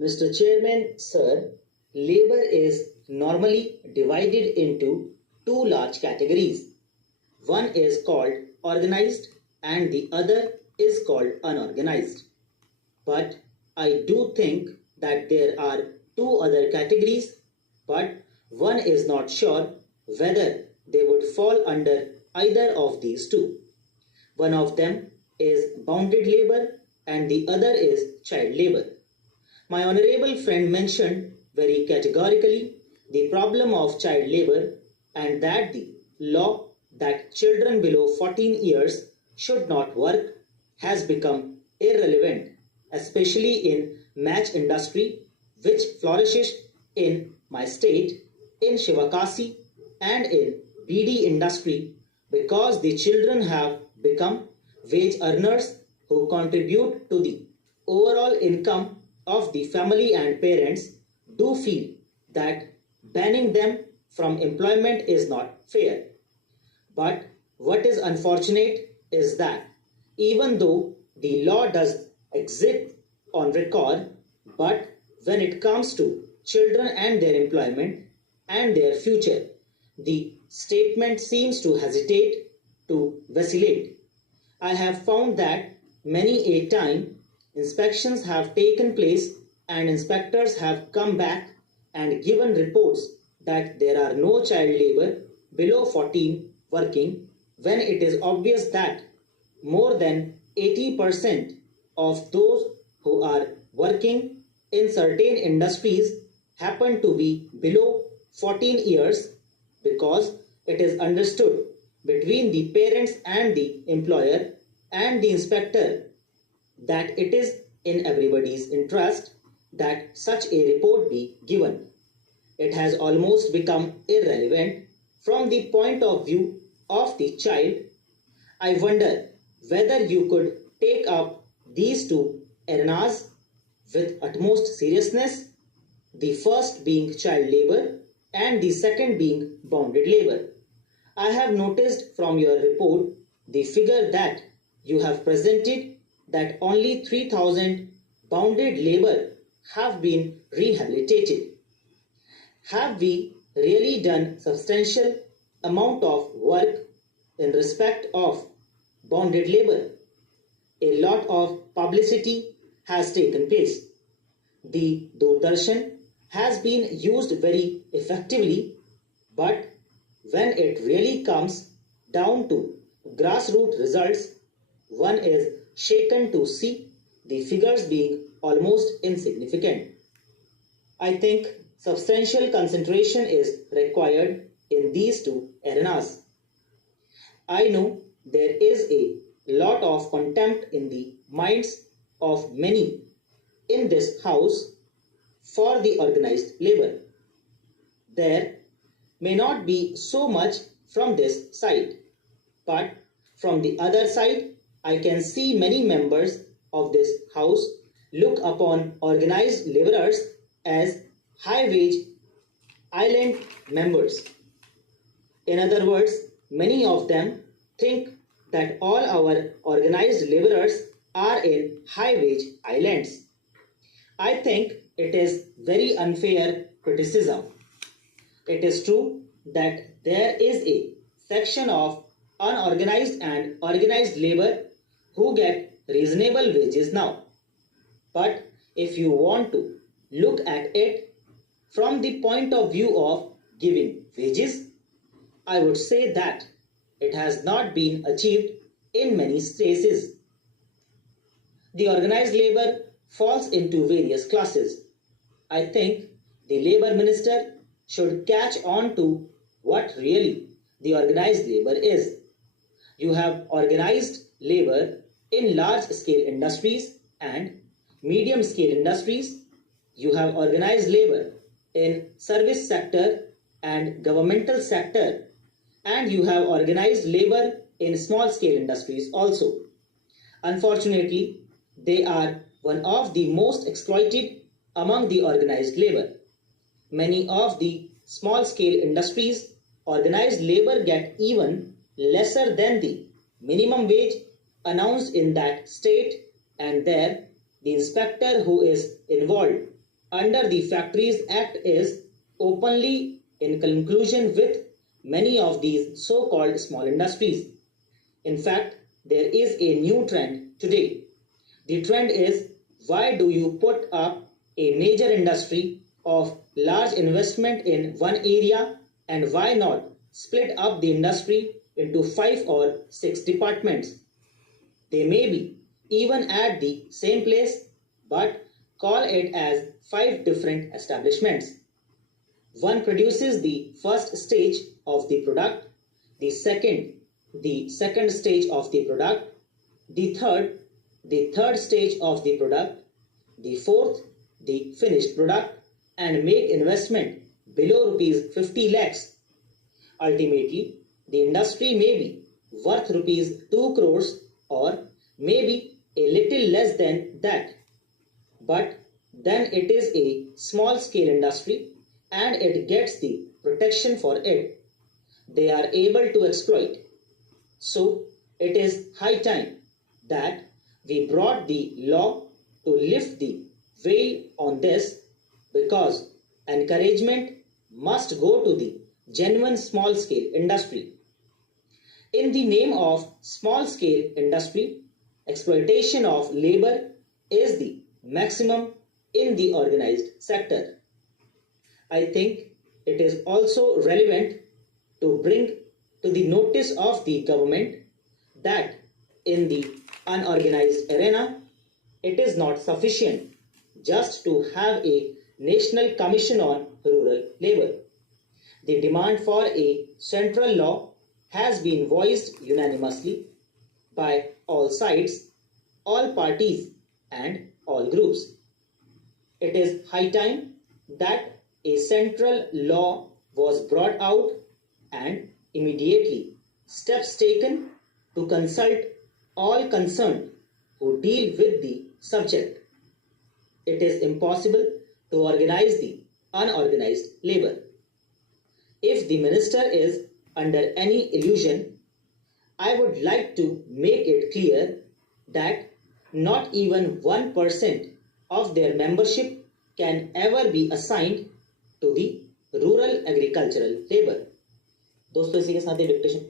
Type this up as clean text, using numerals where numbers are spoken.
Mr. Chairman, sir, labor is normally divided into two large categories. One is called organized and the other is called unorganized. But I do think that there are two other categories, but one is not sure whether they would fall under either of these two. One of them is bounded labor and the other is child labor. My honorable friend mentioned very categorically the problem of child labor and that the law that children below 14 years should not work has become irrelevant, especially in match industry which flourishes in my state, in Shivakasi and in BD industry because the children have become wage earners who contribute to the overall income of the family, and parents do feel that banning them from employment is not fair. But what is unfortunate is that even though the law does exist on record, but when it comes to children and their employment and their future, the statement seems to hesitate, to vacillate. I have found that many a time inspections have taken place and inspectors have come back and given reports that there are no child labor below 14 working when it is obvious that more than 80% of those who are working in certain industries happen to be below 14 years because it is understood between the parents and the employer and the inspector that it is in everybody's interest that such a report be given. It has almost become irrelevant from the point of view of the child. I wonder whether you could take up these two arenas with utmost seriousness, the first being child labor and the second being bounded labor. I have noticed from your report the figure that you have presented that only 3,000 bounded labor have been rehabilitated. Have we really done substantial amount of work in respect of bounded labor? A lot of publicity has taken place. The Doordarshan has been used very effectively, but when it really comes down to grassroots results, one is shaken to see the figures being almost insignificant. I think substantial concentration is required in these two arenas. I know there is a lot of contempt in the minds of many in this house for the organized labor. There may not be so much from this side, but from the other side, I can see many members of this house look upon organized laborers as high-wage island members. In other words, many of them think that all our organized laborers are in high-wage islands. I think it is very unfair criticism. It is true that there is a section of unorganized and organized labor who get reasonable wages now. But if you want to look at it from the point of view of giving wages, I would say that it has not been achieved in many cases. The organized labor falls into various classes. I think the labor minister should catch on to what really the organized labor is. You have organized labor in large-scale industries and medium-scale industries. You have organized labor in service sector and governmental sector, and you have organized labor in small-scale industries also. Unfortunately, they are one of the most exploited among the organized labor. Many of the small-scale industries, organized labor get even lesser than the minimum wage announced in that state, and there the inspector who is involved under the Factories Act is openly in conclusion with many of these so-called small industries. In fact, there is a new trend today. The trend is, why do you put up a major industry of large investment in one area, and why not split up the industry into 5 or 6 departments? They may be even at the same place, but call it as 5 different establishments. One produces the first stage of the product, the second stage of the product, the third stage of the product, the fourth, the finished product, and make investment below rupees 50 lakhs. Ultimately, the industry may be worth rupees 2 crores or maybe a little less than that. But then it is a small scale industry and it gets the protection for it. They are able to exploit. So it is high time that we brought the law to lift the veil on this, because encouragement must go to the genuine small scale industry. In the name of small scale industry, exploitation of labor is the maximum in the organized sector. I think it is also relevant to bring to the notice of the government that in the unorganized arena, it is not sufficient just to have a National Commission on Rural Labor. The demand for a central law has been voiced unanimously by all sides, all parties, and all groups. It is high time that a central law was brought out and immediately steps taken to consult all concerned who deal with the subject. It is impossible to organize the unorganized labor. If the minister is under any illusion, I would like to make it clear that not even 1% of their membership can ever be assigned to the rural agricultural labor. दोस्तों इसी के साथ ये dictation